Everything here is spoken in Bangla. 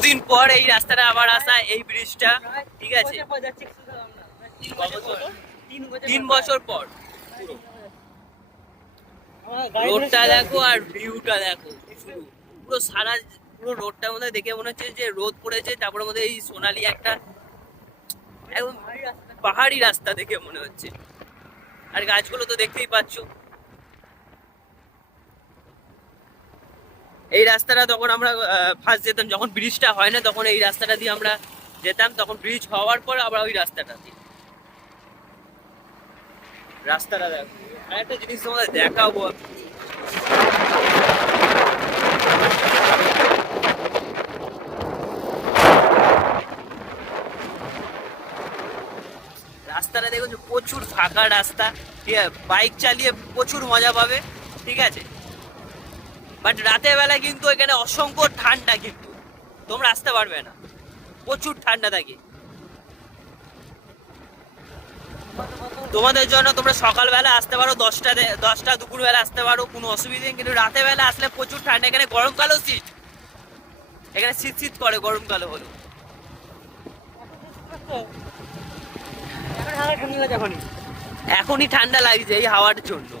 বহুদিন পর এই রাস্তাটা আবার আসা, এই ব্রিজটা, ঠিক আছে, 3 বছর পর। রোডটা দেখো আর ভিউটা দেখো, পুরো সারা পুরো রোডটার মধ্যে দেখে মনে হচ্ছে যে রোদ পড়েছে, তারপরে মধ্যে এই সোনালি একটা একদম পাহাড়ি রাস্তা দেখে মনে হচ্ছে। আর গাছগুলো তো দেখতেই পাচ্ছ। এই রাস্তাটা তখন আমরা ফার্স্ট যেতাম, যখন ব্রিজটা হয় না তখন এই রাস্তাটা দিয়ে আমরা যেতাম, তখন ব্রিজ হওয়ার পর আবার ওই রাস্তাটা দিয়ে। রাস্তাটা দেখো, আর একটা জিনিস তোমাদের দেখাবো, রাস্তাটা দেখো, প্রচুর ফাঁকা রাস্তা, ঠিক আছে, বাইক চালিয়ে প্রচুর মজা পাবে, ঠিক আছে। বাট রাতের বেলা কিন্তু এখানে অসংখ্য ঠান্ডা, কিন্তু তোমরা আসতে পারবে না, প্রচুর ঠান্ডা থাকে। তোমাদের জন্য তোমরা সকালবেলা আসতে পারো, 10টা দুপুরবেলা আসতে পারো, কোনো অসুবিধা নেই। কিন্তু রাতের বেলা আসলে প্রচুর ঠান্ডা। এখানে গরমকালও শীত, এখানে শীত শীত করে গরমকাল হলো। এখনই ঠান্ডা লাগছে এই হাওয়ার জন্য।